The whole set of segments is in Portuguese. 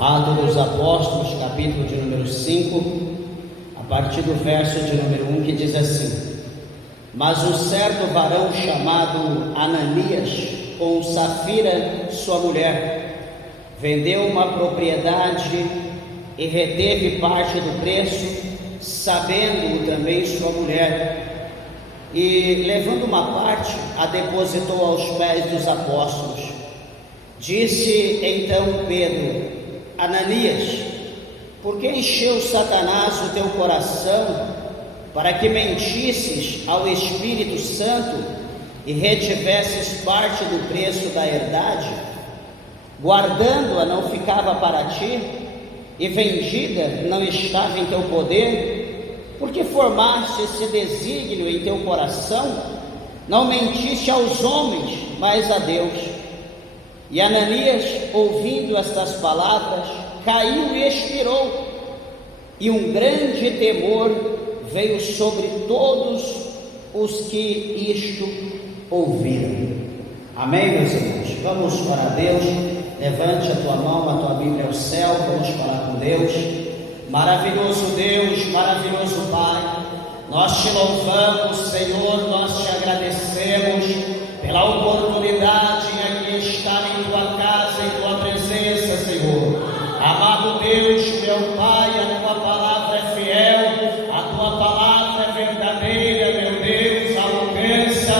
Atos dos Apóstolos, capítulo de número 5, a partir do verso de número 1, que diz assim: Mas um certo varão chamado Ananias, com Safira, sua mulher, vendeu uma propriedade e reteve parte do preço, sabendo também sua mulher, e levando uma parte, a depositou aos pés dos apóstolos. Disse então Pedro: Ananias, por que encheu Satanás o teu coração para que mentisses ao Espírito Santo e retivesses parte do preço da herdade? Guardando-a não ficava para ti, e vendida não estava em teu poder? Porque formaste esse desígnio em teu coração? Não mentiste aos homens, mas a Deus. E Ananias, ouvindo estas palavras, caiu e expirou, e um grande temor veio sobre todos os que isto ouviram. Amém, meus irmãos? Vamos orar a Deus. Levante a tua mão, a tua Bíblia ao céu. Vamos falar com Deus. Maravilhoso Deus, maravilhoso Pai, nós te louvamos, Senhor, nós te agradecemos pela oportunidade aqui estar em tua casa, em tua presença, Senhor. Amado Deus, meu Pai, a tua palavra é fiel, a tua palavra é verdadeira, meu Deus. Alcança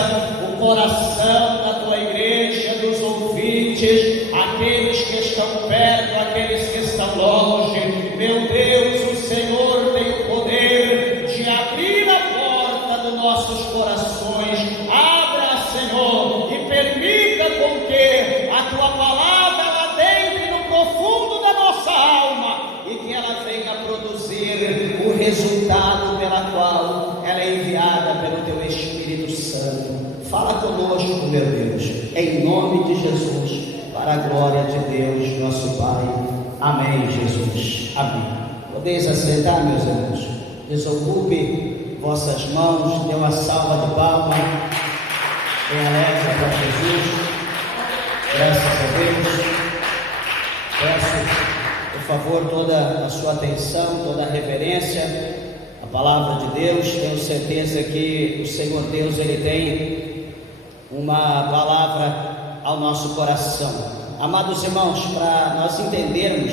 o coração da tua igreja, dos ouvintes, aqueles que estão perto, aqueles que estão longe. Meu Deus, o Senhor tem o poder de abrir a porta dos nossos corações. Abra, Senhor, e permita com que a tua palavra ela entre no profundo da nossa alma e que ela venha produzir o resultado pela qual ela é enviada pelo teu Espírito Santo. Fala conosco, meu Deus, em nome de Jesus, para a glória de Deus, nosso Pai. Amém, Jesus. Amém. Podeis assentar, meus irmãos. Desocupe vossas mãos, dê uma salva de palmas bem alegre para Jesus. Graças a Deus. Peço, por favor, toda a sua atenção, toda a reverência à palavra de Deus. Tenho certeza que o Senhor Deus, Ele tem uma palavra ao nosso coração. Amados irmãos, para nós entendermos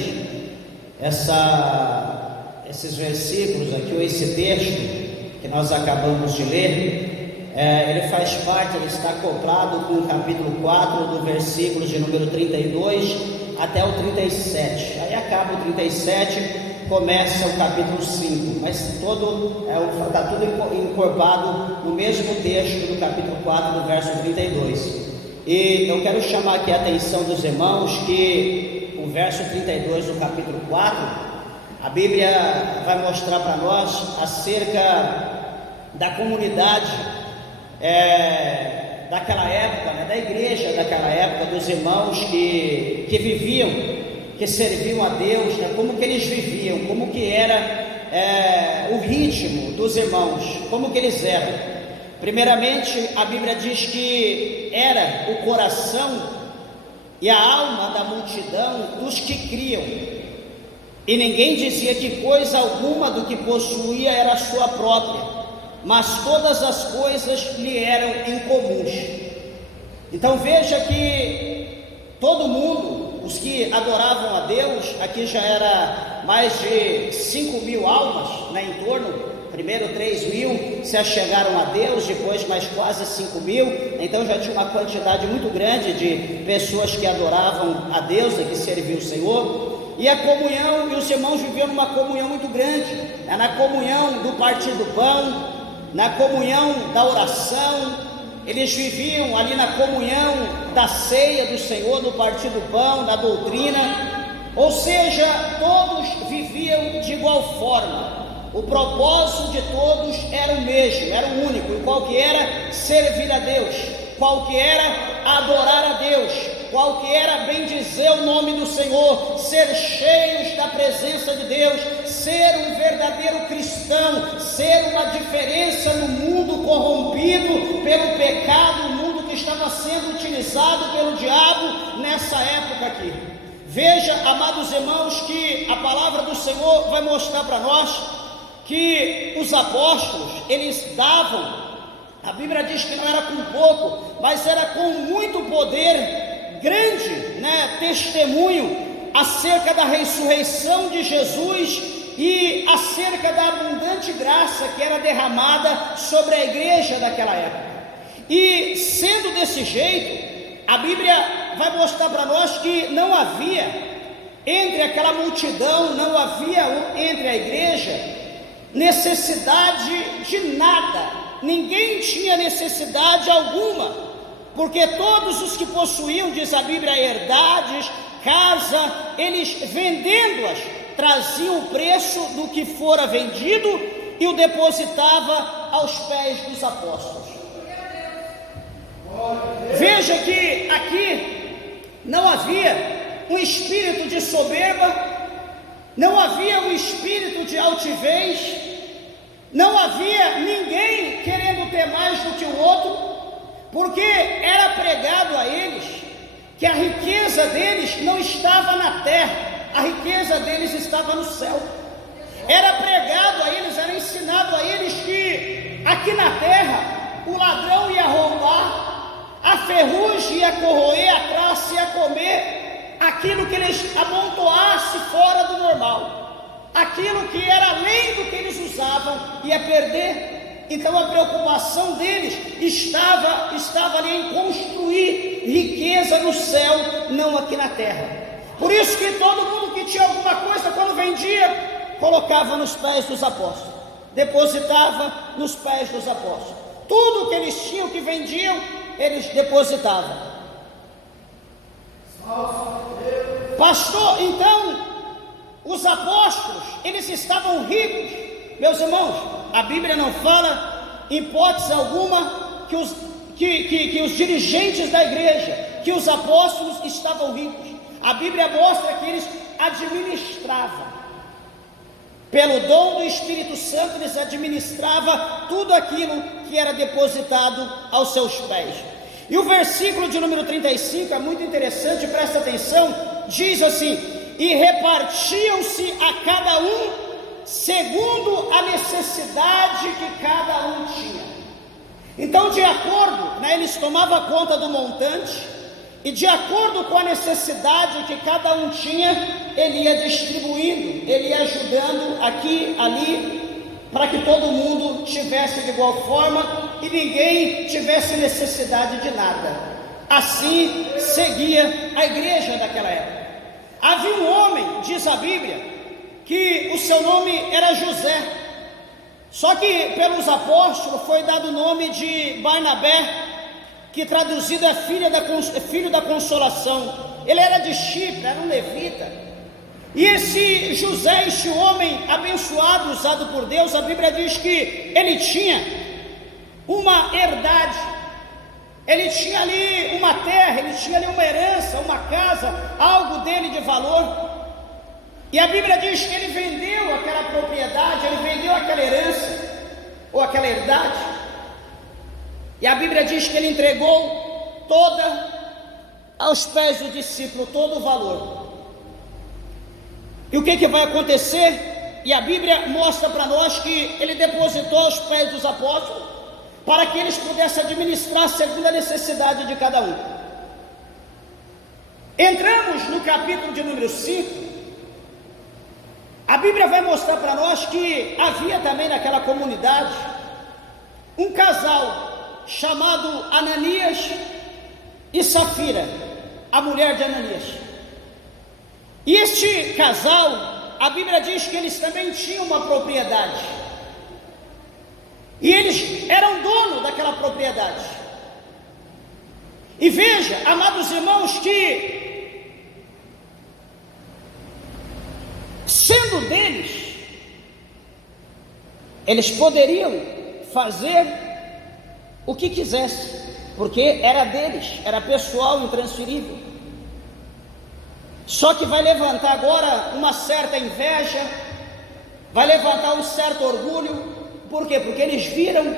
esses versículos aqui, ou esse texto que nós acabamos de ler, ele faz parte, ele está acoplado com o capítulo 4, do versículo de número 32 até o 37. Aí acaba o 37, começa o capítulo 5, mas está tudo encorpado no mesmo texto do capítulo 4, do verso 32. E eu quero chamar aqui a atenção dos irmãos que o verso 32 do capítulo 4, a Bíblia vai mostrar para nós acerca da comunidade daquela época, né, da igreja daquela época, dos irmãos que viviam, que serviam a Deus, né, como que eles viviam, como que era o ritmo dos irmãos, como que eles eram. Primeiramente, a Bíblia diz que era o coração e a alma da multidão dos que criam, e ninguém dizia que coisa alguma do que possuía era sua própria, mas todas as coisas lhe eram incomuns. Então veja que todo mundo, os que adoravam a Deus, aqui já era mais de 5.000 almas, né, em torno. Primeiro 3.000 se achegaram a Deus, depois mais quase 5.000, então já tinha uma quantidade muito grande de pessoas que adoravam a Deus e que serviam o Senhor. E a comunhão, e os irmãos viviam numa comunhão muito grande, na comunhão do partir do pão, na comunhão da oração. Eles viviam ali na comunhão da ceia do Senhor, do partir do pão, da doutrina, ou seja, todos viviam de igual forma. O propósito de todos era o mesmo, era o único. E qual que era? Servir a Deus. Qual que era? Adorar a Deus. Qual que era? Bendizer o nome do Senhor, ser cheios da presença de Deus, ser um verdadeiro cristão, ser uma diferença no mundo corrompido pelo pecado, o mundo que estava sendo utilizado pelo diabo nessa época aqui. Veja, amados irmãos, que a palavra do Senhor vai mostrar para nós que os apóstolos, eles davam, a Bíblia diz que não era com pouco, mas era com muito poder, grande, testemunho acerca da ressurreição de Jesus e acerca da abundante graça que era derramada sobre a igreja daquela época. E sendo desse jeito, a Bíblia vai mostrar para nós que não havia entre aquela multidão, não havia entre a igreja necessidade de nada. Ninguém tinha necessidade alguma, porque todos os que possuíam, diz a Bíblia, herdades, casa, eles vendendo-as, traziam o preço do que fora vendido e o depositava aos pés dos apóstolos. Veja que aqui não havia um espírito de soberba, não havia um espírito de altivez, não havia ninguém querendo ter mais do que o outro, porque era pregado a eles que a riqueza deles não estava na terra, a riqueza deles estava no céu. Era pregado a eles, era ensinado a eles que aqui na terra o ladrão ia roubar, a ferrugem ia corroer, a traça ia comer aquilo que eles amontoassem fora do normal. Aquilo que era além do que eles usavam ia perder. Então a preocupação deles estava ali em construir riqueza no céu, não aqui na terra. Por isso que todo mundo que tinha alguma coisa, quando vendia, colocava nos pés dos apóstolos, depositava nos pés dos apóstolos. Tudo que eles tinham, que vendiam, eles depositavam. Pastor, então os apóstolos, eles estavam ricos. Meus irmãos, a Bíblia não fala em hipótese alguma que os dirigentes da igreja, que os apóstolos estavam ricos. A Bíblia mostra que eles administravam, pelo dom do Espírito Santo, eles administravam tudo aquilo que era depositado aos seus pés. E o versículo de número 35 é muito interessante, presta atenção, diz assim: e repartiam-se a cada um segundo a necessidade que cada um tinha. Então, de acordo, eles tomavam conta do montante, e de acordo com a necessidade que cada um tinha, ele ia distribuindo, ele ia ajudando aqui, ali, para que todo mundo tivesse de igual forma e ninguém tivesse necessidade de nada. Assim seguia a igreja daquela época. Havia um homem, diz a Bíblia, que o seu nome era José, só que pelos apóstolos foi dado o nome de Barnabé, que traduzido é filho da consolação. Ele era de Chipre, era um levita. E esse José, esse homem abençoado, usado por Deus, a Bíblia diz que ele tinha uma herdade, ele tinha ali uma terra, ele tinha ali uma herança, uma casa, algo dele de valor. E a Bíblia diz que ele vendeu aquela propriedade, ele vendeu aquela herança, ou aquela herdade. E a Bíblia diz que ele entregou toda aos pés do discípulo, todo o valor. E o que vai acontecer? E a Bíblia mostra para nós que ele depositou aos pés dos apóstolos, para que eles pudessem administrar segundo a necessidade de cada um. Entramos no capítulo de número 5. A Bíblia vai mostrar para nós que havia também naquela comunidade um casal chamado Ananias e Safira, a mulher de Ananias. E este casal, a Bíblia diz que eles também tinham uma propriedade, e eles eram dono daquela propriedade. E veja, amados irmãos, que sendo deles, eles poderiam fazer o que quisessem, porque era deles, era pessoal, intransferível. Só que vai levantar agora uma certa inveja, vai levantar um certo orgulho. Por quê? Porque eles viram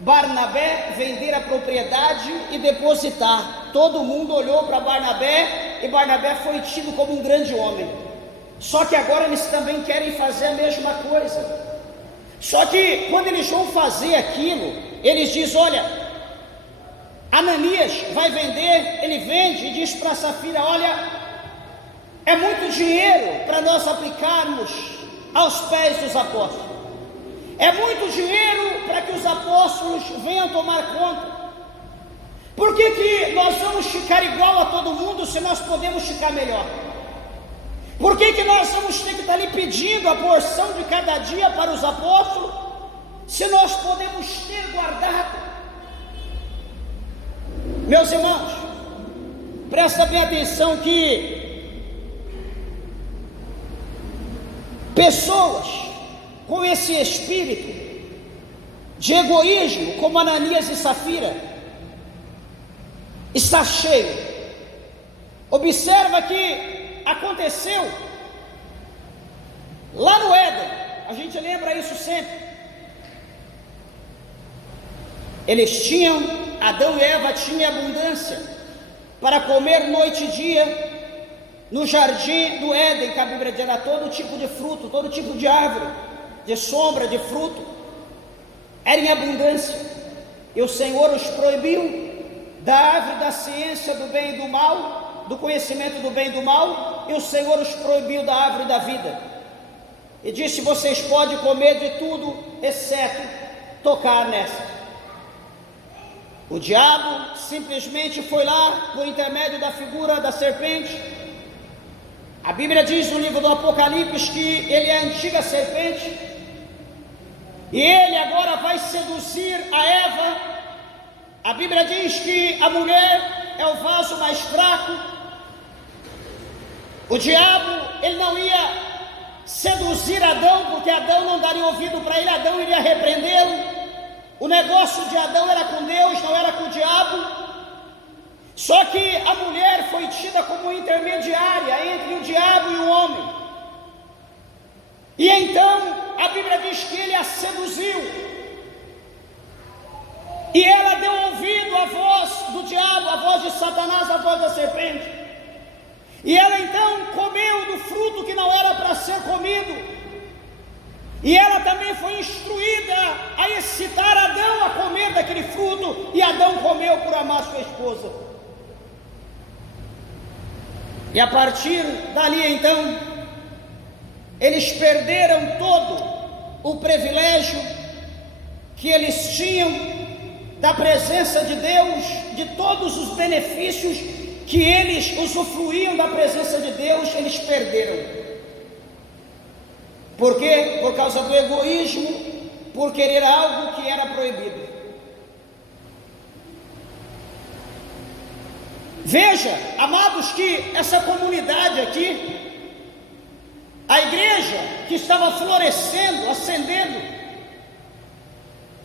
Barnabé vender a propriedade e depositar. Todo mundo olhou para Barnabé e Barnabé foi tido como um grande homem. Só que agora eles também querem fazer a mesma coisa. Só que quando eles vão fazer aquilo, eles dizem: olha, Ananias vai vender, ele vende e diz para Safira: olha, é muito dinheiro para nós aplicarmos aos pés dos apóstolos. É muito dinheiro para que os apóstolos venham tomar conta. Por que nós vamos ficar igual a todo mundo se nós podemos ficar melhor? Por que nós vamos ter que estar ali pedindo a porção de cada dia para os apóstolos, se nós podemos ter guardado? Meus irmãos, presta bem atenção que pessoas com esse espírito de egoísmo, como Ananias e Safira, está cheio. Observa que aconteceu lá no Éden, a gente lembra isso sempre. Eles tinham, Adão e Eva tinham abundância para comer noite e dia no jardim do Éden, que a Bíblia diz, era todo tipo de fruto, todo tipo de árvore, de sombra, de fruto, era em abundância. E o Senhor os proibiu da árvore da ciência do bem e do mal, do conhecimento do bem e do mal, e o Senhor os proibiu da árvore da vida, e disse: vocês podem comer de tudo, exceto tocar nessa. O diabo simplesmente foi lá, por intermédio da figura da serpente. A Bíblia diz no livro do Apocalipse que ele é a antiga serpente, e ele agora vai seduzir a Eva. A Bíblia diz que a mulher é o vaso mais fraco. O diabo, ele não ia seduzir Adão, porque Adão não daria ouvido para ele, Adão iria repreendê-lo. O negócio de Adão era com Deus, não era com o diabo. Só que a mulher foi tida como intermediária entre o diabo e o homem. E então a Bíblia diz que ele a seduziu, e ela deu ouvido à voz do diabo, à voz de Satanás, à voz da serpente. E ela então comeu do fruto que não era para ser comido. E ela também foi instruída a excitar Adão a comer daquele fruto, e Adão comeu por amar sua esposa. E a partir dali então, eles perderam todo o privilégio que eles tinham da presença de Deus, de todos os benefícios que eles usufruíam da presença de Deus, eles perderam. Por quê? Por causa do egoísmo, por querer algo que era proibido. Veja, amados, que essa comunidade aqui, a igreja que estava florescendo, ascendendo,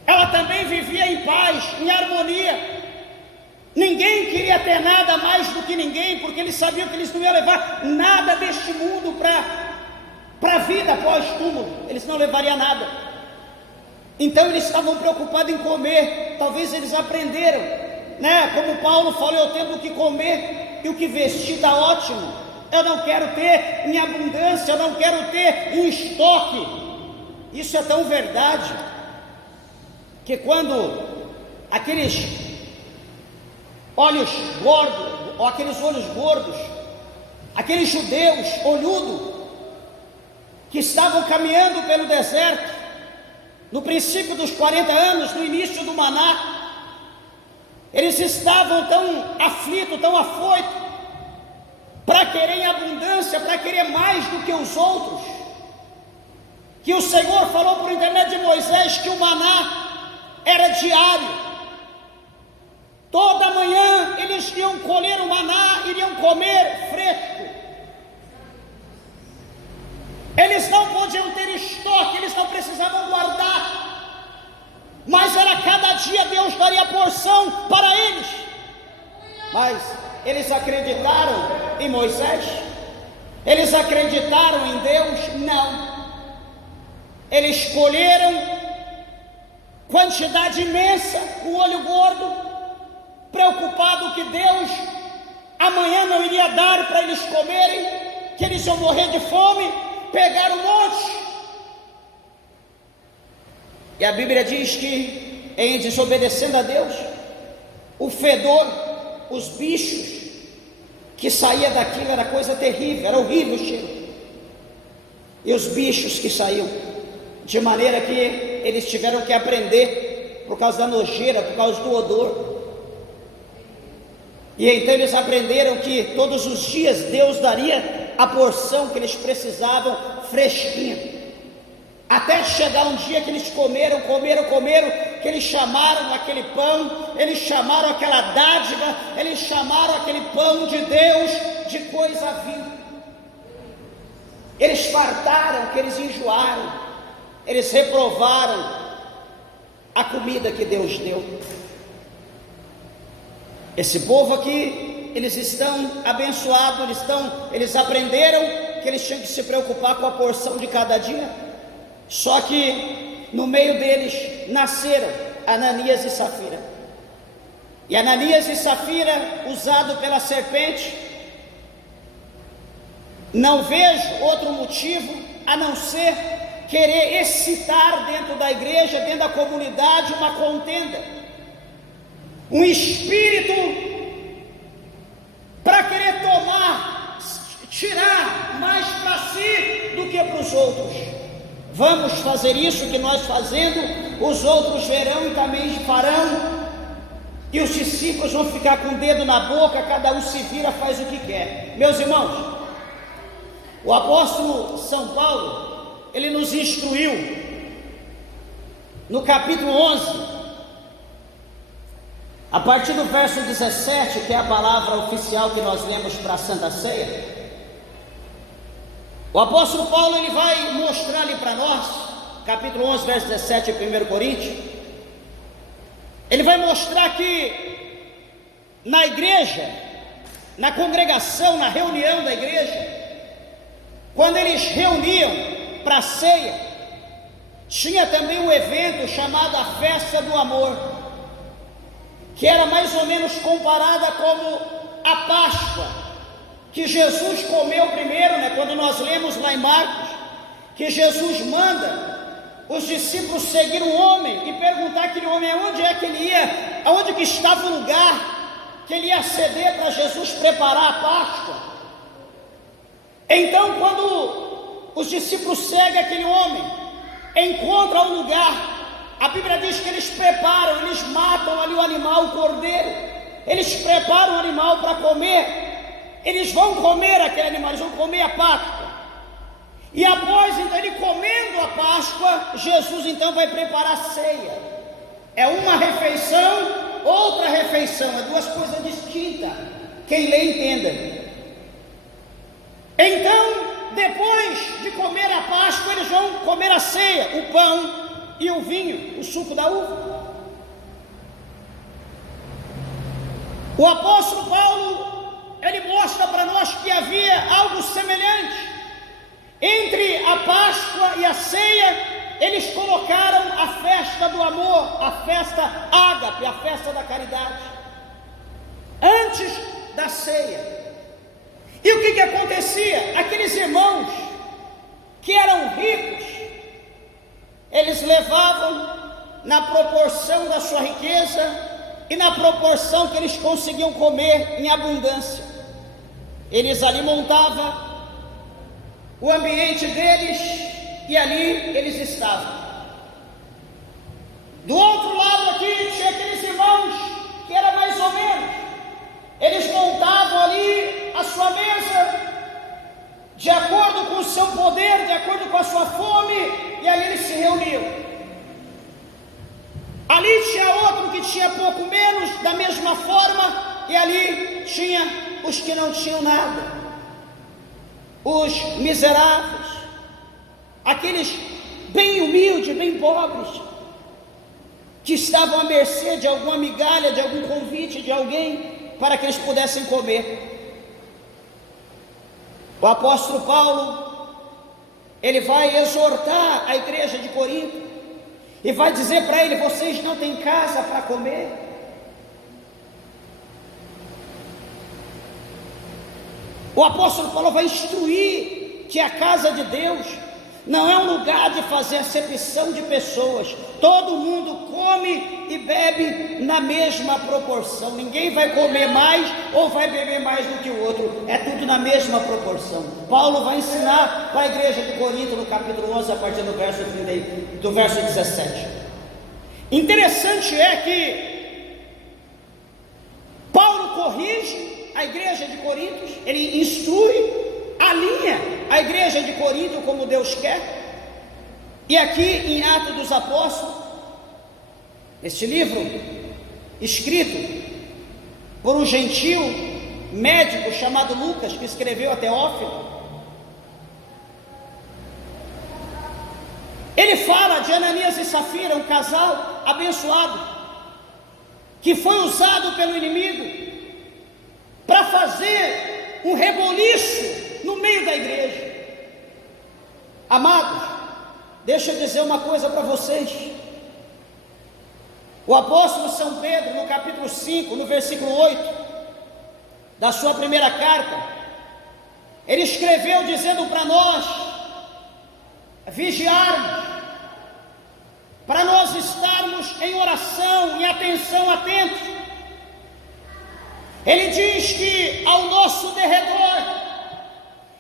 ela também vivia em paz, em harmonia. Ninguém queria ter nada mais do que ninguém, porque eles sabiam que eles não iam levar nada deste mundo para a vida após túmulo. Eles não levariam nada. Então eles estavam preocupados em comer. Talvez eles aprenderam, né? Como Paulo falou: eu tenho o que comer e o que vestir, está ótimo. Eu não quero ter em abundância, eu não quero ter em estoque. Isso é tão verdade, que quando aqueles olhos gordos, ou aqueles olhos gordos, aqueles judeus olhudos, que estavam caminhando pelo deserto, no princípio dos 40 anos, no início do maná, eles estavam tão aflitos, tão afoitos, para querer abundância, para querer mais do que os outros, que o Senhor falou por intermédio de Moisés que o maná era diário. Toda manhã eles iam colher o maná, iriam comer fresco. Eles não podiam ter estoque, eles não precisavam guardar, mas era cada dia Deus daria porção para eles. Mas eles acreditaram em Moisés? Eles acreditaram em Deus? Não. Eles colheram quantidade imensa, o olho gordo, preocupado que Deus amanhã não iria dar para eles comerem, que eles iam morrer de fome, pegaram um monte. E a Bíblia diz que, em desobedecendo a Deus, o fedor, os bichos que saía daquilo era coisa terrível, era horrível o cheiro. E os bichos que saíam, de maneira que eles tiveram que aprender, por causa da nojeira, por causa do odor. E então eles aprenderam que todos os dias Deus daria a porção que eles precisavam fresquinha. Até chegar um dia que eles comeram, que eles chamaram aquele pão, eles chamaram aquela dádiva, eles chamaram aquele pão de Deus de coisa vil. Eles fartaram, que eles enjoaram, eles reprovaram a comida que Deus deu. Esse povo aqui, eles estão abençoados, eles aprenderam que eles tinham que se preocupar com a porção de cada dia. Só que no meio deles nasceram Ananias e Safira. E Ananias e Safira, usado pela serpente, não vejo outro motivo a não ser querer excitar dentro da igreja, dentro da comunidade, uma contenda, um espírito para querer tirar mais para si do que para os outros. Vamos fazer isso que nós fazendo, os outros verão e também farão, e os discípulos vão ficar com o dedo na boca, cada um se vira, faz o que quer. Meus irmãos, o apóstolo São Paulo, ele nos instruiu, no capítulo 11, a partir do verso 17, que é a palavra oficial que nós lemos para a Santa Ceia. O apóstolo Paulo, ele vai mostrar ali para nós, capítulo 11, verso 17, 1 Coríntios, ele vai mostrar que na igreja, na congregação, na reunião da igreja, quando eles reuniam para a ceia, tinha também um evento chamado a Festa do Amor, que era mais ou menos comparada como a Páscoa, que Jesus comeu primeiro, quando nós lemos lá em Marcos, que Jesus manda os discípulos seguir um homem e perguntar aquele homem aonde é que ele ia, aonde que estava o lugar que ele ia ceder para Jesus preparar a Páscoa. Então, quando os discípulos seguem aquele homem, encontram um lugar, a Bíblia diz que eles preparam, eles matam ali o animal, o cordeiro, eles preparam o animal para comer. Eles vão comer aquele animal, eles vão comer a Páscoa. E após então ele comendo a Páscoa, Jesus então vai preparar a ceia. É uma refeição, outra refeição, é duas coisas distintas. Quem lê entenda. Então, depois de comer a Páscoa, eles vão comer a ceia, o pão e o vinho, o suco da uva. O apóstolo Paulo, ele mostra para nós que havia algo semelhante. Entre a Páscoa e a ceia, eles colocaram a festa do amor, a festa ágape, a festa da caridade, antes da ceia. E o que acontecia? Aqueles irmãos que eram ricos, eles levavam na proporção da sua riqueza e na proporção que eles conseguiam comer em abundância. Eles ali montavam o ambiente deles e ali eles estavam. Do outro lado aqui tinha aqueles irmãos que era mais ou menos. Eles montavam ali a sua mesa de acordo com o seu poder, de acordo com a sua fome, e ali eles se reuniam. Ali tinha outro que tinha pouco menos, da mesma forma, e ali tinha os que não tinham nada, os miseráveis, aqueles bem humildes, bem pobres, que estavam à mercê de alguma migalha, de algum convite de alguém, para que eles pudessem comer. O apóstolo Paulo, ele vai exortar a igreja de Corinto, e vai dizer para ele: vocês não têm casa para comer? O apóstolo Paulo vai instruir que a casa de Deus não é um lugar de fazer acepção de pessoas. Todo mundo come e bebe na mesma proporção. Ninguém vai comer mais ou vai beber mais do que o outro. É tudo na mesma proporção. Paulo vai ensinar para a igreja de Corinto no capítulo 11, a partir do verso 17. Interessante é que Paulo corrige a igreja de Corinto, ele instrui, alinha a igreja de Corinto como Deus quer. E aqui em Atos dos Apóstolos, este livro escrito por um gentil médico chamado Lucas, que escreveu a Teófilo, ele fala de Ananias e Safira, um casal abençoado, que foi usado pelo inimigo para fazer um reboliço no meio da igreja. Amados, deixa eu dizer uma coisa para vocês. O apóstolo São Pedro, no capítulo 5, no versículo 8 da sua primeira carta, ele escreveu dizendo para nós vigiarmos, para nós estarmos em oração, em atenção, atentos. Ele diz que ao nosso derredor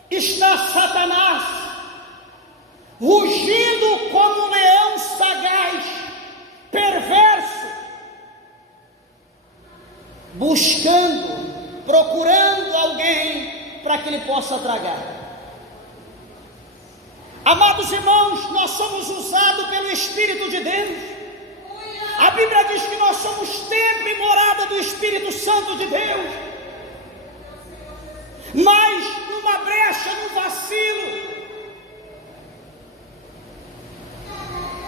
está Satanás, rugindo como um leão sagaz, perverso, buscando, procurando alguém para que ele possa tragar. Amados irmãos, nós somos usados pelo Espírito de Deus. A Bíblia diz que nós somos templo e morada do Espírito Santo de Deus. Mas numa brecha, num vacilo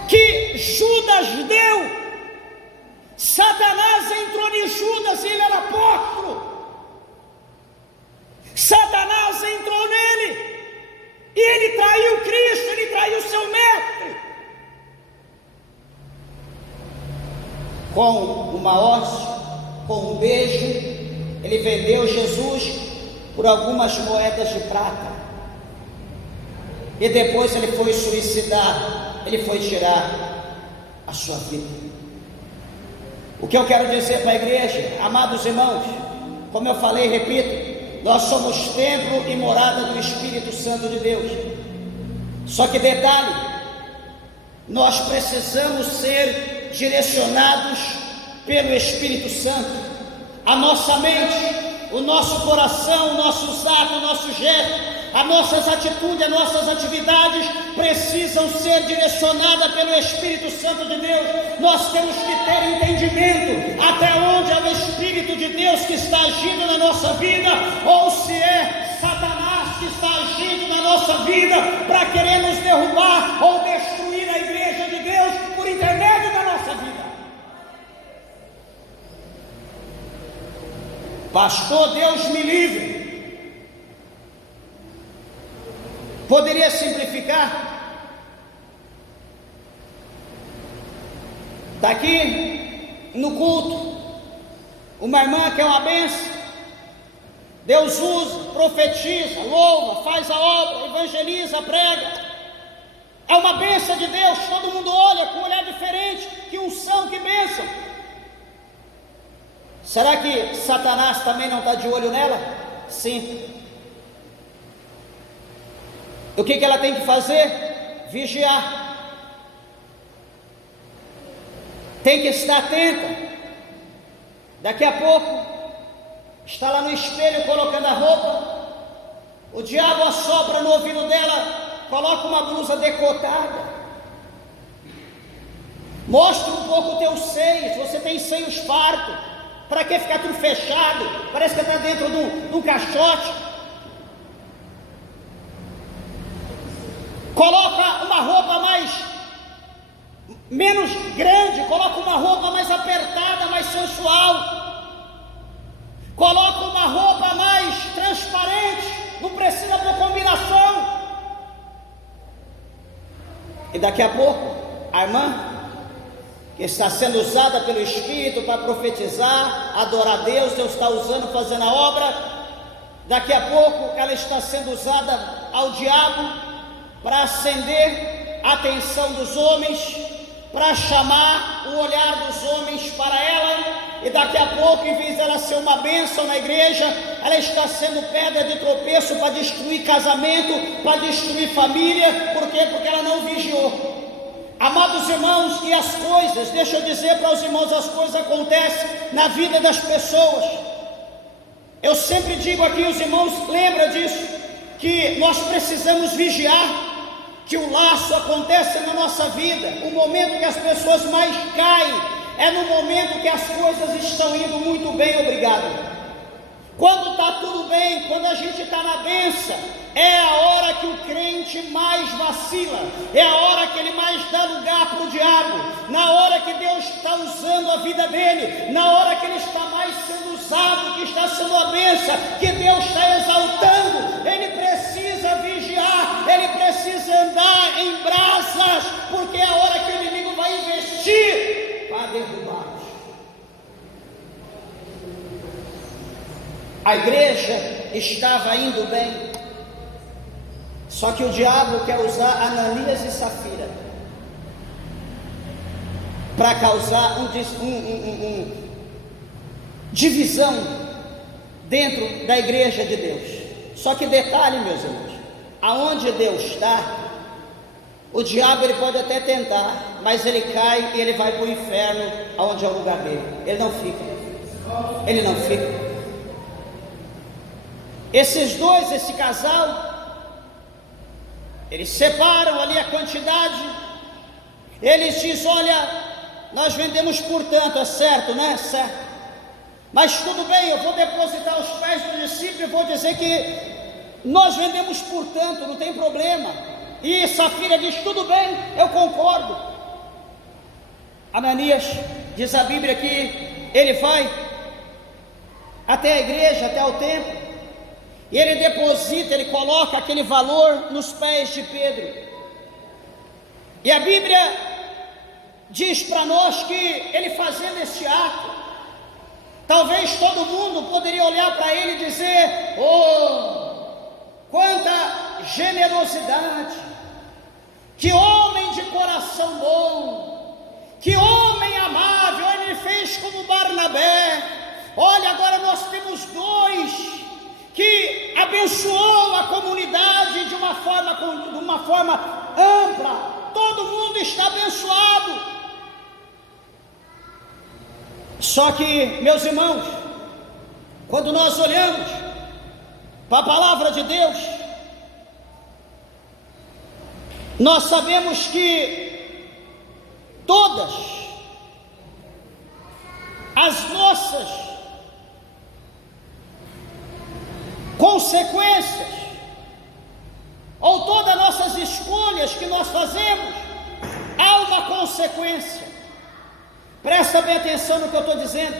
que Judas deu, Satanás entrou em Judas e ele era apóstolo. Satanás entrou nele e ele traiu Cristo, ele traiu seu mestre. Com uma hóstia, com um beijo, ele vendeu Jesus por algumas moedas de prata. E depois ele foi suicidar, ele foi tirar a sua vida. O que eu quero dizer para a igreja, amados irmãos, como eu falei, repito, nós somos templo e morada do Espírito Santo de Deus. Só que detalhe, nós precisamos ser direcionados pelo Espírito Santo. A nossa mente, o nosso coração, os nossos atos, o nosso gesto, as nossas atitudes, as nossas atividades precisam ser direcionadas pelo Espírito Santo de Deus. Nós temos que ter entendimento até onde é o Espírito de Deus que está agindo na nossa vida, ou se é Satanás que está agindo na nossa vida para querer nos derrubar ou destruir a igreja de Deus por intermédio da nossa vida. Pastor, Deus me livre. Poderia simplificar? Está aqui no culto uma irmã que é uma bênção. Deus usa, profetiza, louva, faz a obra, evangeliza, prega. É uma bênção de Deus. Todo mundo olha com um olhar diferente. Que unção, que bênção. Será que Satanás também não está de olho nela? Sim. O que ela tem que fazer? Vigiar. Tem que estar atenta. Daqui a pouco, está lá no espelho colocando a roupa, o diabo assopra no ouvido dela, coloca uma blusa decotada, mostra um pouco o teu seio, você tem seios fartos, para que ficar tudo fechado, parece que está dentro de um caixote. Coloca uma roupa menos grande, coloca uma roupa mais apertada, mais sensual, coloca uma roupa mais transparente, não precisa por combinação. E daqui a pouco, a irmã, que está sendo usada pelo Espírito para profetizar, adorar a Deus, Deus está usando, fazendo a obra, Daqui a pouco ela está sendo usada ao diabo para acender a atenção dos homens, para chamar o olhar dos homens para ela. E daqui a pouco, em vez dela ser uma bênção na igreja, ela está sendo pedra de tropeço para destruir casamento, para destruir família. Por quê? Porque ela não vigiou. Amados irmãos, e as coisas, deixa eu dizer para os irmãos, as coisas acontecem na vida das pessoas. Eu sempre digo aqui, os irmãos lembram disso, que nós precisamos vigiar, que o laço acontece na nossa vida. O momento que as pessoas mais caem é no momento que as coisas estão indo muito bem, obrigado. Quando está tudo bem, quando a gente está na bênção, é a hora que o crente mais vacila, é a hora que ele mais dá lugar para o diabo, na hora que Deus está usando a vida dele, na hora que ele está mais sendo usado, que está sendo a bênção, que Deus está exaltando. Ele precisa vigiar, ele precisa andar em brasas, porque é a hora que o inimigo vai investir para derrubá-los. A igreja estava indo bem, só que o diabo quer usar Ananias e Safira para causar divisão dentro da igreja de Deus. Só que detalhe, meus irmãos, aonde Deus está, o diabo ele pode até tentar, mas ele cai e ele vai para o inferno, aonde é o lugar dele. Ele não fica. Esses dois, esse casal, eles separam ali a quantidade. Eles dizem: olha, nós vendemos por tanto, é certo, né? Certo. Mas tudo bem, eu vou depositar aos pés do discípulo e vou dizer que nós vendemos por tanto, não tem problema. E Safira diz: tudo bem, eu concordo. Ananias, diz a Bíblia que ele vai até a igreja, até o templo, e ele deposita, ele coloca aquele valor nos pés de Pedro. E a Bíblia diz para nós que ele fazendo esse ato, talvez todo mundo poderia olhar para ele e dizer: oh, quanta generosidade, que homem de coração bom, que homem amável. Ele fez como Barnabé. Olha, agora nós temos dois que abençoou a comunidade de uma forma ampla. Todo mundo está abençoado. Só que, meus irmãos, quando nós olhamos para a palavra de Deus, nós sabemos que todas as nossas consequências, ou todas as nossas escolhas que nós fazemos, há uma consequência. Presta bem atenção no que eu estou dizendo.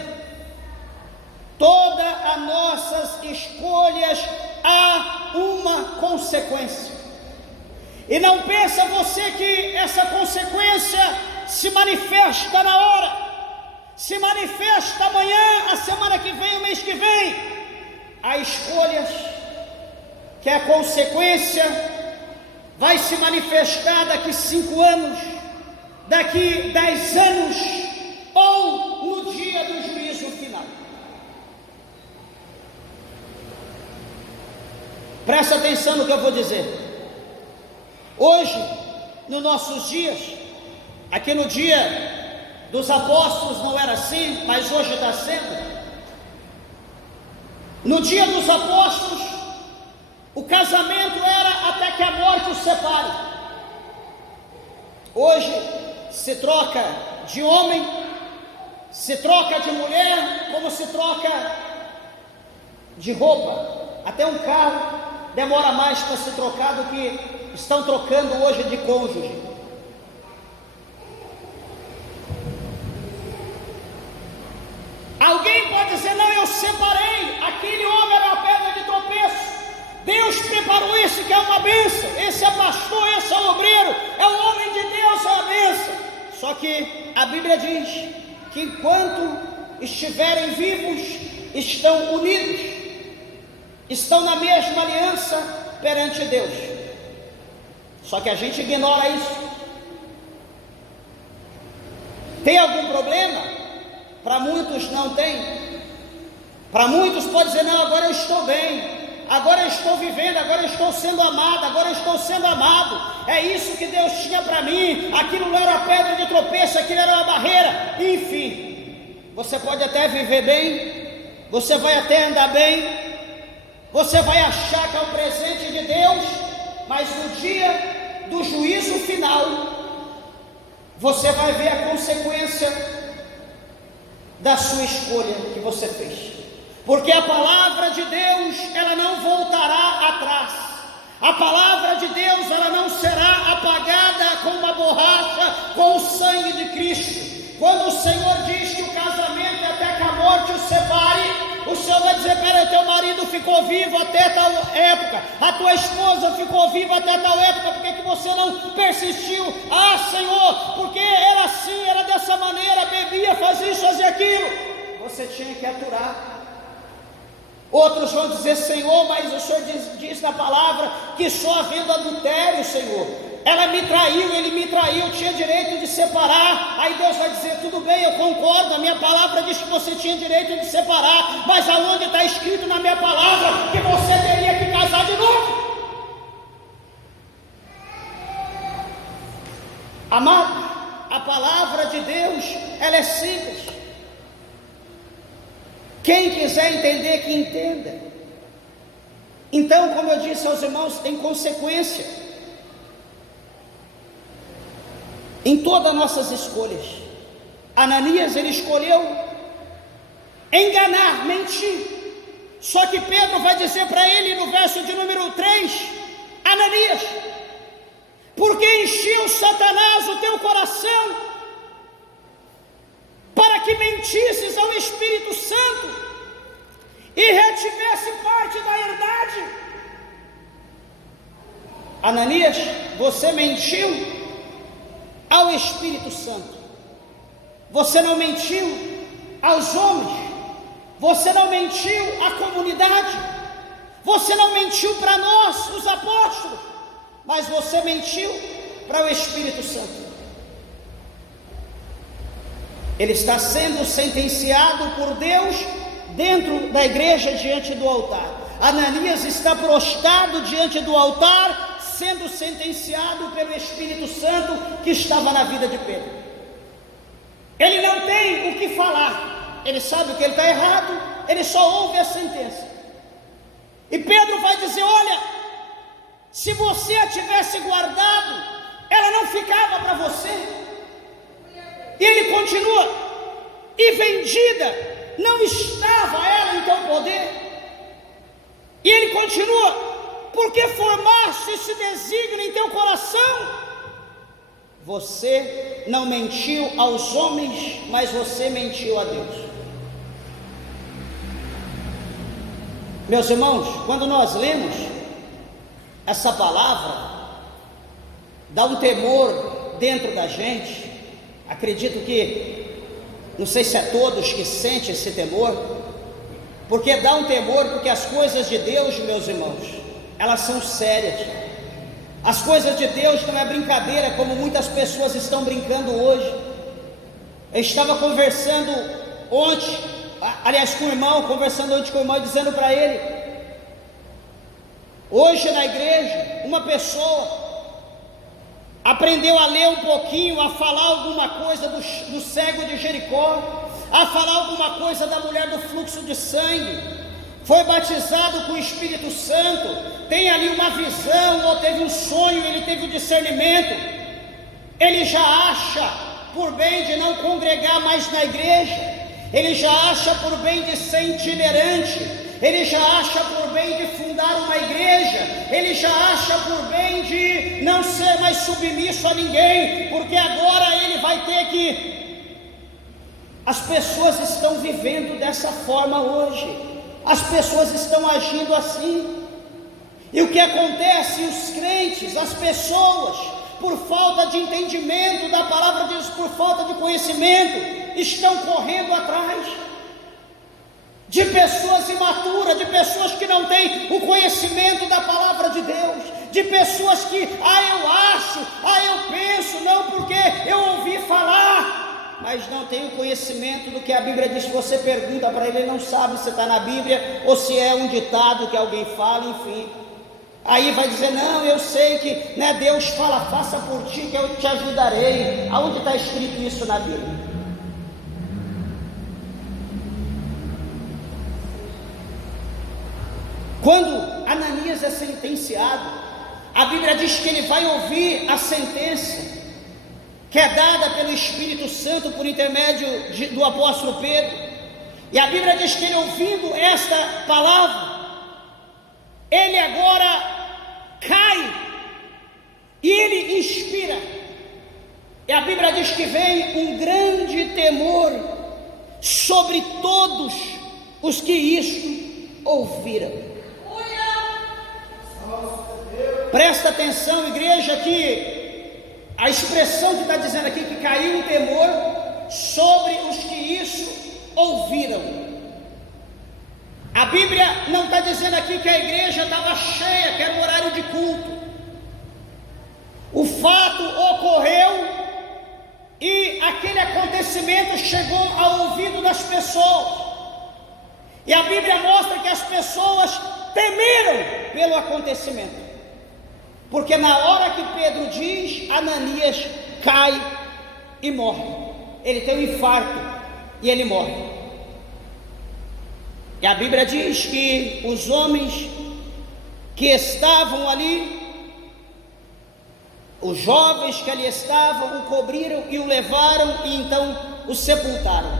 Todas as nossas escolhas há uma consequência. E não pensa você que essa consequência se manifesta na hora, se manifesta amanhã, a semana que vem, o mês que vem. Há escolhas que a consequência vai se manifestar daqui 5 anos, daqui 10 anos, ou no dia do juízo final. Presta atenção no que eu vou dizer. Hoje, nos nossos dias, aqui no dia dos apóstolos não era assim, mas hoje está sendo. No dia dos apóstolos, o casamento era até que a morte os separe. Hoje se troca de homem, se troca de mulher, como se troca de roupa. Até um carro demora mais para se trocar do que estão trocando hoje de cônjuge. Alguém pode dizer: não, eu separei, aquele homem era uma pedra de tropeço, Deus preparou esse que é uma bênção, esse é pastor, esse é obreiro, é o homem de Deus, é uma bênção. Só que a Bíblia diz que enquanto estiverem vivos, estão unidos. estão na mesma aliança perante Deus. Só que a gente ignora isso. Tem algum problema? Para muitos não tem. Para muitos pode dizer, não, agora eu estou bem, agora eu estou vivendo, agora eu estou sendo amado, agora eu estou sendo amado. É isso que Deus tinha para mim, aquilo não era pedra de tropeço, aquilo era uma barreira. Enfim, você pode até viver bem, você vai até andar bem, você vai achar que é o presente de Deus, mas no dia do juízo final, você vai ver a consequência da sua escolha que você fez. Porque a palavra de Deus, ela não voltará atrás. A palavra de Deus, ela não será apagada com uma borracha, com o sangue de Cristo. Quando o Senhor diz que o casamento é até que a morte o separe, o Senhor vai dizer, peraí, teu marido ficou vivo até tal época, a tua esposa ficou viva até tal época, por que você não persistiu? Ah, Senhor, porque era assim, era dessa maneira, bebia, fazia isso, fazia aquilo. Você tinha que aturar. Outros vão dizer, Senhor, mas o Senhor diz na palavra que só havendo adultério, Senhor, ela me traiu, ele me traiu, tinha direito de separar. Aí Deus vai dizer, tudo bem, eu concordo, a minha palavra diz que você tinha direito de separar, mas aonde está escrito na minha palavra que você teria que casar de novo? Amado, a palavra de Deus, ela é simples. Quem quiser entender, que entenda. Então, como eu disse aos irmãos, tem consequência em todas as nossas escolhas. Ananias, ele escolheu enganar, mentir. Só que Pedro vai dizer para ele no verso de número 3, Ananias, por que encheu Satanás o teu coração para que mentisses ao Espírito Santo e retivesse parte da herdade? Ananias, você mentiu ao Espírito Santo, você não mentiu aos homens, você não mentiu à comunidade, você não mentiu para nós, os apóstolos, mas você mentiu para o Espírito Santo. Ele está sendo sentenciado por Deus dentro da igreja, diante do altar. Ananias está prostrado diante do altar, sendo sentenciado pelo Espírito Santo que estava na vida de Pedro. Ele não tem o que falar, ele sabe que ele está errado, ele só ouve a sentença. E Pedro vai dizer, olha, se você a tivesse guardado, ela não ficava para você. E ele continua, e vendida, não estava ela em teu poder. E ele continua, porque formaste esse desígnio em teu coração. Você não mentiu aos homens, mas você mentiu a Deus. Meus irmãos, quando nós lemos essa palavra, dá um temor dentro da gente. Acredito que, não sei se é todos que sentem esse temor, porque dá um temor, porque as coisas de Deus, meus irmãos, elas são sérias. As coisas de Deus não é brincadeira, como muitas pessoas estão brincando hoje. Eu estava conversando ontem, aliás com o irmão, conversando ontem com o irmão, dizendo para ele, hoje na igreja, uma pessoa aprendeu a ler um pouquinho, a falar alguma coisa do cego de Jericó, a falar alguma coisa da mulher do fluxo de sangue, foi batizado com o Espírito Santo, tem ali uma visão, ou teve um sonho, ele teve o discernimento, ele já acha por bem de não congregar mais na igreja, ele já acha por bem de ser itinerante, ele já acha por bem de fundar uma igreja, ele já acha por bem de não ser mais submisso a ninguém, porque agora ele vai ter que... As pessoas estão vivendo dessa forma hoje, as pessoas estão agindo assim. E o que acontece? Os crentes, as pessoas, por falta de entendimento da palavra de Deus, por falta de conhecimento, estão correndo atrás. de pessoas imaturas, de pessoas que não têm o conhecimento da palavra de Deus, de pessoas que, eu acho, eu penso, não porque eu ouvi falar, mas não tem o conhecimento do que a Bíblia diz. Se você pergunta para ele, ele não sabe se está na Bíblia ou se é um ditado que alguém fala, enfim. Aí vai dizer, não, eu sei que Deus fala, faça por ti que eu te ajudarei. Aonde está escrito isso na Bíblia? Quando Ananias é sentenciado, a Bíblia diz que ele vai ouvir a sentença que é dada pelo Espírito Santo por intermédio do apóstolo Pedro. E a Bíblia diz que ele, ouvindo esta palavra, ele agora cai e ele inspira. E a Bíblia diz que vem um grande temor sobre todos os que isto ouviram. Presta atenção, igreja, que a expressão que está dizendo aqui, que caiu um temor sobre os que isso ouviram. A Bíblia não está dizendo aqui que a igreja estava cheia, que era um horário de culto. O fato ocorreu e aquele acontecimento chegou ao ouvido das pessoas. E a Bíblia mostra que as pessoas temeram pelo acontecimento. Porque na hora que Pedro diz, Ananias cai e morre. Ele tem um infarto e ele morre. E a Bíblia diz que os homens que estavam ali, os jovens que ali estavam, o cobriram e o levaram e então o sepultaram.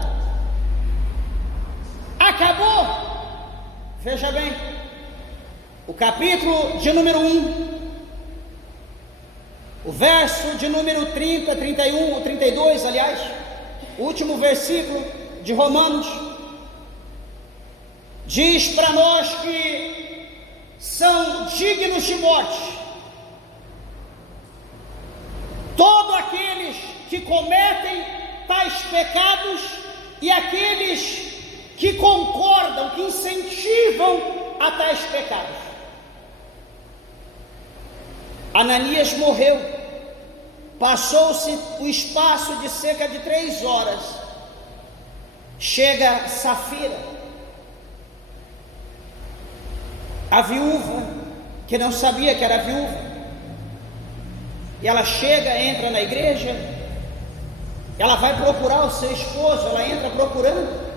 Acabou. Veja bem, o capítulo de número 1, o verso de número 30, 31 ou 32, aliás, o último versículo de Romanos, diz para nós que são dignos de morte todos aqueles que cometem tais pecados e aqueles que concordam, que incentivam a tais pecados. Ananias morreu, passou-se o espaço de cerca de 3 horas, chega Safira, a viúva, que não sabia que era viúva, e ela chega, entra na igreja, ela vai procurar o seu esposo, ela entra procurando,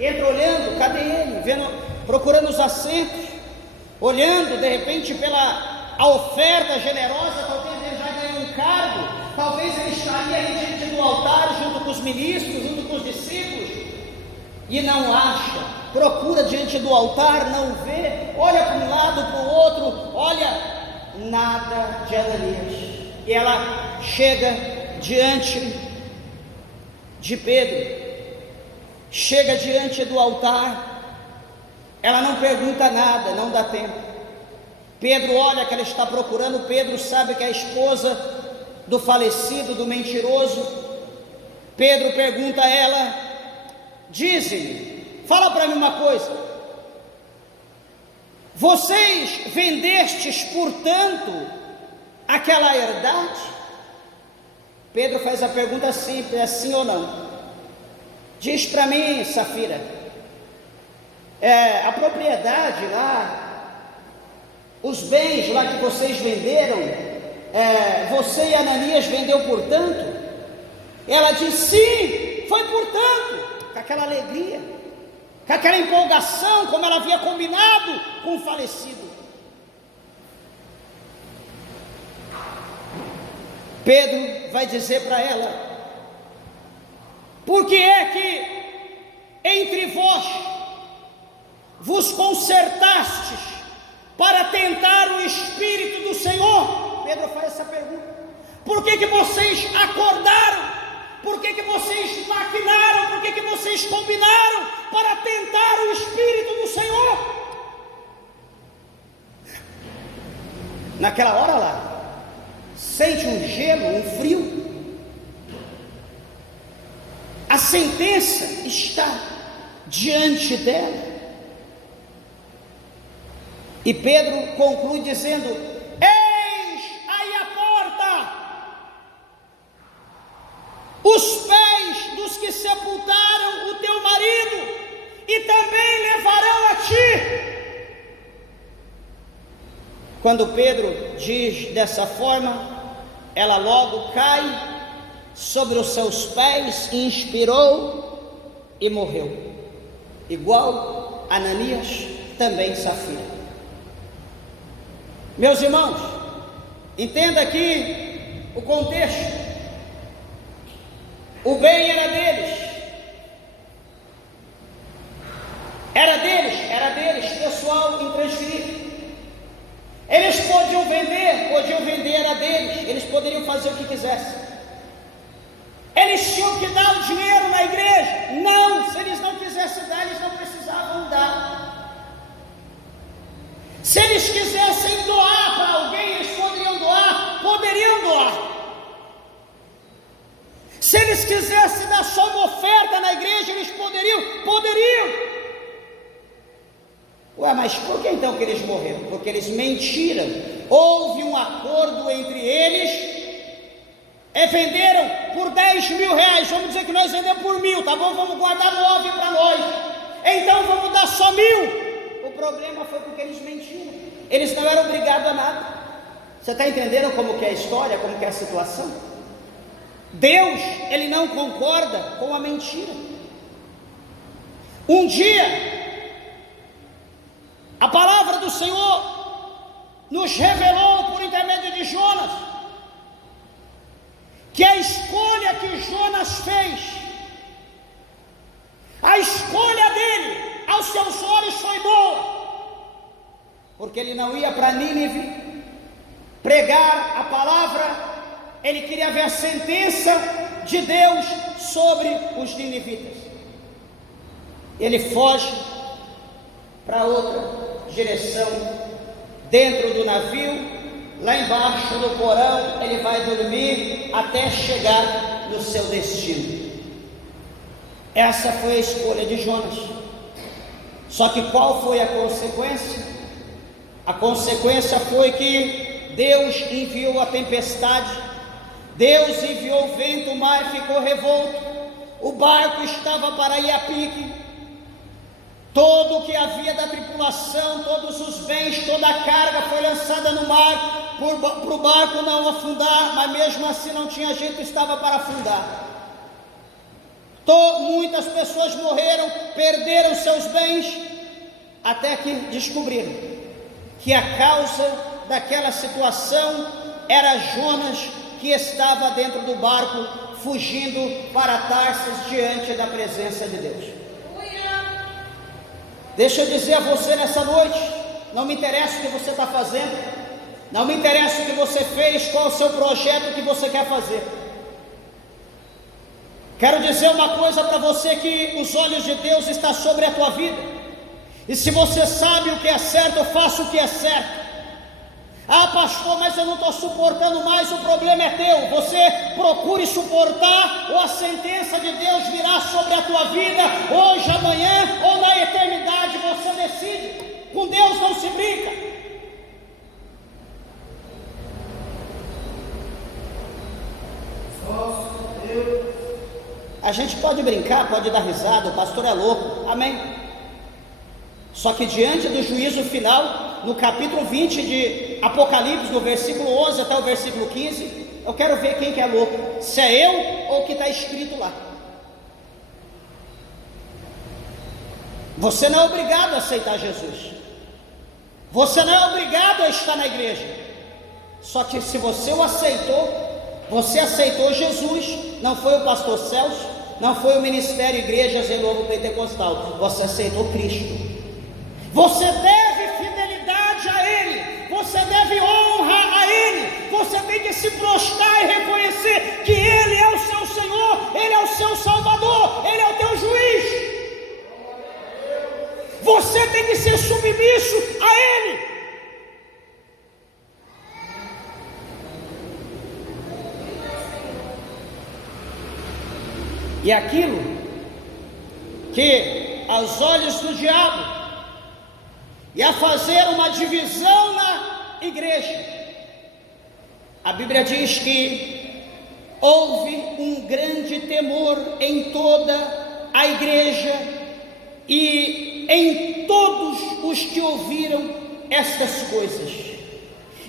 entra olhando, cadê ele? Procurando os assentos, olhando de repente pela oferta generosa, talvez ele já ganhou um cargo, talvez ele estaria ali diante do altar, junto com os ministros, junto com os discípulos, e não acha, procura diante do altar, não vê, olha para um lado, para o outro, olha, nada de Ananias. E ela chega diante de Pedro, chega diante do altar, ela não pergunta nada, não dá tempo. Pedro olha que ela está procurando, Pedro sabe que é a esposa do falecido, do mentiroso. Pedro pergunta a ela, dize-me, fala para mim uma coisa, vocês vendestes, portanto, aquela herdade? Pedro faz a pergunta simples, é sim ou não? Diz para mim, Safira, a propriedade lá, os bens lá que vocês venderam, você e Ananias vendeu portanto? Ela diz, sim, foi portanto, com aquela alegria, com aquela empolgação, como ela havia combinado com o falecido. Pedro vai dizer para ela, por que é que entre vos concertastes para tentar o Espírito do Senhor? Pedro faz essa pergunta. Por que vocês acordaram? Por que vocês maquinaram? Por que vocês combinaram para tentar o Espírito do Senhor? Naquela hora lá, sente um gelo, um frio. A sentença está diante dela. E Pedro conclui dizendo: eis aí a porta, os pés dos que sepultaram o teu marido, e também levarão a ti. Quando Pedro diz dessa forma, ela logo cai sobre os seus pés, inspirou e morreu, igual Ananias, também Safira. Meus irmãos, entenda aqui o contexto. O bem era deles, pessoal, intransferível. Eles podiam vender, era deles, eles poderiam fazer o que quisessem. Eles tinham que dar o dinheiro na igreja? Não, se eles não quisessem dar, eles não precisavam dar. Se eles quisessem doar para alguém, eles poderiam doar. Se eles quisessem dar só uma oferta na igreja, eles poderiam. Ué, mas por que então que eles morreram? Porque eles mentiram. Houve um acordo entre eles, venderam por 10 mil reais, vamos dizer que nós vendemos por 1.000, tá bom? Vamos guardar 9 para nós, então vamos dar só 1.000. O problema foi porque eles mentiram, eles não eram obrigados a nada. Você está entendendo como que é a história, como que é a situação? Deus, Ele não concorda com a mentira. Um dia, a palavra do Senhor nos revelou por intermédio de Jonas, que a escolha que Jonas fez, a escolha dele, aos seus olhos foi boa, porque ele não ia para Nínive pregar a palavra, ele queria ver a sentença de Deus sobre os ninivitas. Ele foge para outra direção, dentro do navio, lá embaixo no porão, ele vai dormir até chegar no seu destino. Essa foi a escolha de Jonas. Só que qual foi a consequência? A consequência foi que Deus enviou a tempestade, Deus enviou o vento, o mar ficou revolto, o barco estava para ir a pique, todo o que havia da tripulação, todos os bens, toda a carga foi lançada no mar, para o barco não afundar, mas mesmo assim não tinha jeito, estava para afundar. Muitas pessoas morreram, perderam seus bens, até que descobriram que a causa daquela situação era Jonas, que estava dentro do barco, fugindo para Tarsis, diante da presença de Deus. Deixa eu dizer a você nessa noite, não me interessa o que você está fazendo, não me interessa o que você fez, qual é o seu projeto, o que você quer fazer. Quero dizer uma coisa para você, que os olhos de Deus estão sobre a tua vida, e se você sabe o que é certo, faça o que é certo. Ah, pastor, mas eu não estou suportando mais, o problema é teu. Você procure suportar, ou a sentença de Deus virá sobre a tua vida, hoje, amanhã, ou na eternidade, você decide. Com Deus não se brinca. A gente pode brincar, pode dar risada, o pastor é louco, amém? Só que diante do juízo final, no capítulo 20 de Apocalipse, no versículo 11 até o versículo 15, eu quero ver quem que é louco, se é eu ou o que está escrito lá. Você não é obrigado a aceitar Jesus, você não é obrigado a estar na igreja, só que se você o aceitou, você aceitou Jesus, não foi o pastor Celso, não foi o Ministério Igrejas em Novo Pentecostal, você aceitou Cristo. Você deve fidelidade a Ele, você deve honra a Ele, você tem que se prostrar e reconhecer que Ele é o seu Senhor, Ele é o seu Salvador, Ele é o teu juiz. Você tem que ser submisso a Ele. E aquilo que aos olhos do diabo e a fazer uma divisão na igreja. A Bíblia diz que houve um grande temor em toda a igreja e em todos os que ouviram estas coisas.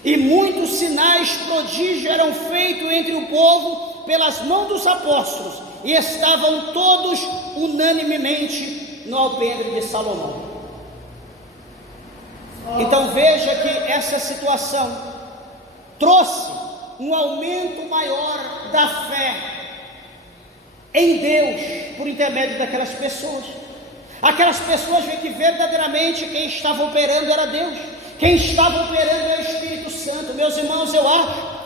E muitos sinais prodígios eram feitos entre o povo pelas mãos dos apóstolos, e estavam todos unanimemente no alpendre de Salomão. Então veja que essa situação trouxe um aumento maior da fé em Deus por intermédio daquelas pessoas. Aquelas pessoas veem que verdadeiramente quem estava operando era Deus, quem estava operando era o Espírito Santo. Meus irmãos, eu acho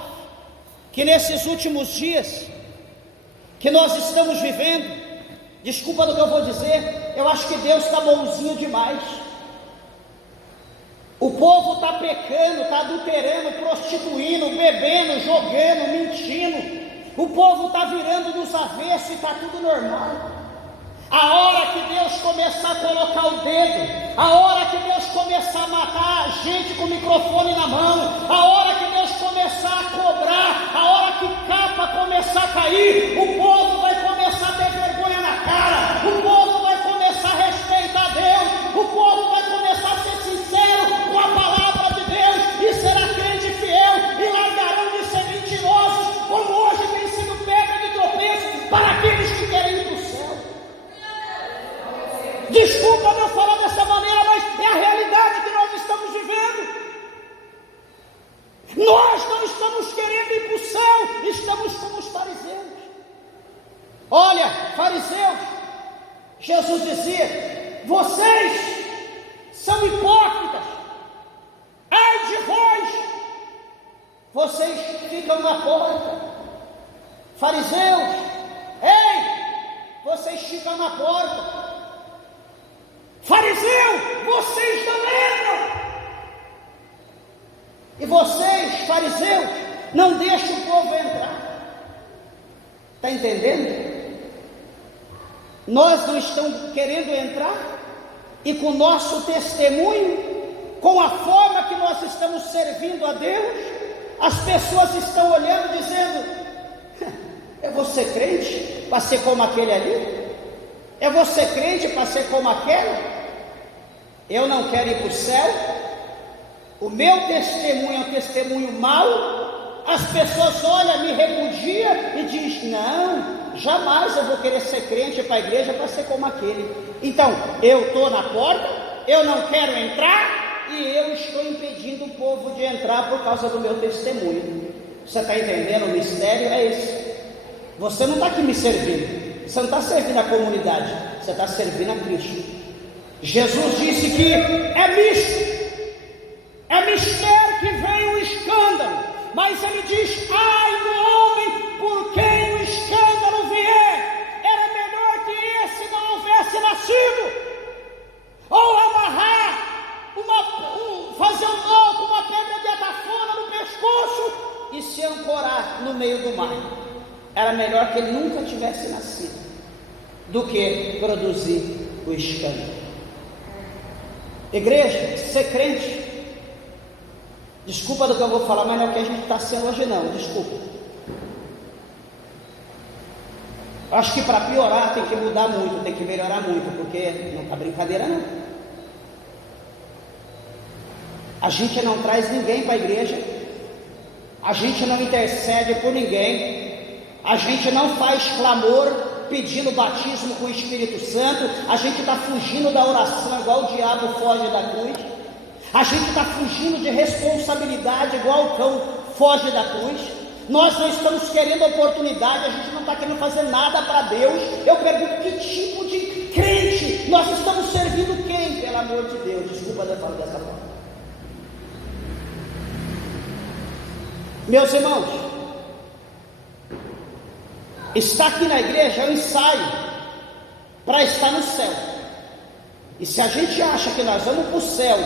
que nesses últimos dias que nós estamos vivendo, desculpa do que eu vou dizer, eu acho que Deus está bonzinho demais. O povo está pecando, está adulterando, prostituindo, bebendo, jogando, mentindo. O povo está virando nos avessos e está tudo normal. A hora que Deus começar a colocar o dedo, a hora que Deus começar a matar a gente com o microfone na mão, a hora que Deus começar a cobrar, a hora que capa começar a cair, o povo vai começar a ter vergonha na cara, o povo vai começar a respeitar Deus, o povo vai começar a ser sincero com a palavra de Deus e será crente fiel e largarão de ser mentirosos, como hoje tem sido pedra de tropeço para aqueles que querem ir para o céu. Desculpa eu falar dessa maneira, mas é a realidade que nós estamos vivendo. Nós não estamos querendo ir para o céu, estamos como os fariseus. Olha, fariseus, Jesus dizia: vocês são hipócritas, ai de vós, vocês ficam na porta. Fariseus, ei, vocês ficam na porta. Fariseu, vocês não entram. E vocês, fariseus, não deixam o povo entrar. Está entendendo? Nós não estamos querendo entrar, e com o nosso testemunho, com a forma que nós estamos servindo a Deus, as pessoas estão olhando dizendo: eu vou ser crente para ser como aquele ali? Eu vou ser crente para ser como aquele? Eu não quero ir para o céu? O meu testemunho é um testemunho mau? As pessoas olham, me repudiam e dizem: não, jamais eu vou querer ser crente para a igreja para ser como aquele. Então, eu estou na porta, eu não quero entrar e eu estou impedindo o povo de entrar por causa do meu testemunho. Você está entendendo? O mistério é esse. Você não está aqui me servindo, você não está servindo a comunidade, você está servindo a Cristo. Jesus disse que é misto, é mistério que vem o escândalo, mas ele diz: ai do homem por quem o escândalo vier, era melhor que esse não houvesse nascido. Ou amarrar, fazer um nó com uma pedra de atafona no pescoço e se ancorar no meio do mar. Era melhor que ele nunca tivesse nascido do que produzir o escândalo. Igreja, ser crente, desculpa do que eu vou falar, mas não é o que a gente está sendo hoje não, desculpa. Acho que para piorar tem que mudar muito, tem que melhorar muito, porque não está brincadeira não. A gente não traz ninguém para a igreja, a gente não intercede por ninguém, a gente não faz clamor pedindo batismo com o Espírito Santo, a gente está fugindo da oração igual o diabo foge da cruz, a gente está fugindo de responsabilidade igual o cão foge da cruz. Nós não estamos querendo oportunidade, a gente não está querendo fazer nada para Deus. Eu pergunto: que tipo de crente nós estamos servindo? Quem, pelo amor de Deus? Desculpa eu falar dessa forma. Meus irmãos, estar aqui na igreja é um ensaio para estar no céu. E se a gente acha que nós vamos para o céu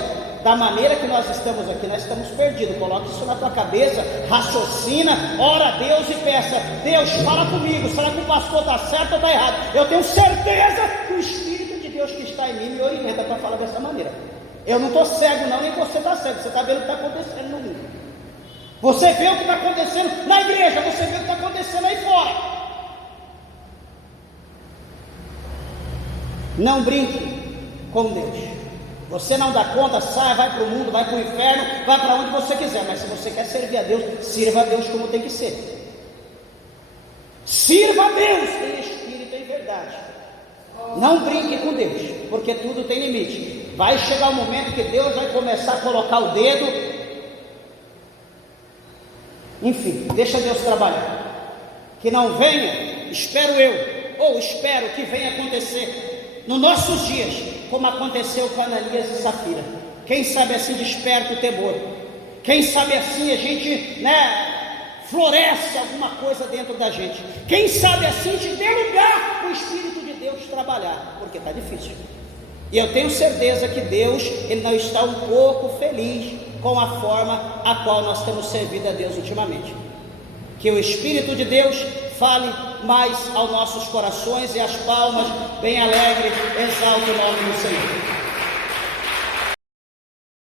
da maneira que nós estamos aqui, nós estamos perdidos. Coloque isso na tua cabeça, raciocina, ora a Deus e peça: Deus, fala comigo, será que o pastor está certo ou está errado? Eu tenho certeza que o Espírito de Deus Deus que está em mim me orienta para falar dessa maneira. Eu não estou cego não, nem você está cego, você está vendo o que está acontecendo no mundo. Você vê o que está acontecendo na igreja, você vê o que está acontecendo aí fora. Não brinque com Deus. Você não dá conta, saia, vai para o mundo, vai para o inferno, vai para onde você quiser. Mas se você quer servir a Deus, sirva a Deus como tem que ser. Sirva a Deus em espírito e em verdade. Não brinque com Deus, porque tudo tem limite. Vai chegar um momento que Deus vai começar a colocar o dedo. Enfim, deixa Deus trabalhar. Que não venha, espero eu, ou espero que venha acontecer nos nossos dias, como aconteceu com Ananias e Safira. Quem sabe assim desperta o temor. Quem sabe assim a gente, floresce alguma coisa dentro da gente. Quem sabe assim te dê lugar para o Espírito de Deus trabalhar, porque está difícil. E eu tenho certeza que Deus, Ele não está um pouco feliz com a forma a qual nós temos servido a Deus ultimamente. Que o Espírito de Deus fale mais aos nossos corações, e as palmas bem alegres exaltem o nome do Senhor.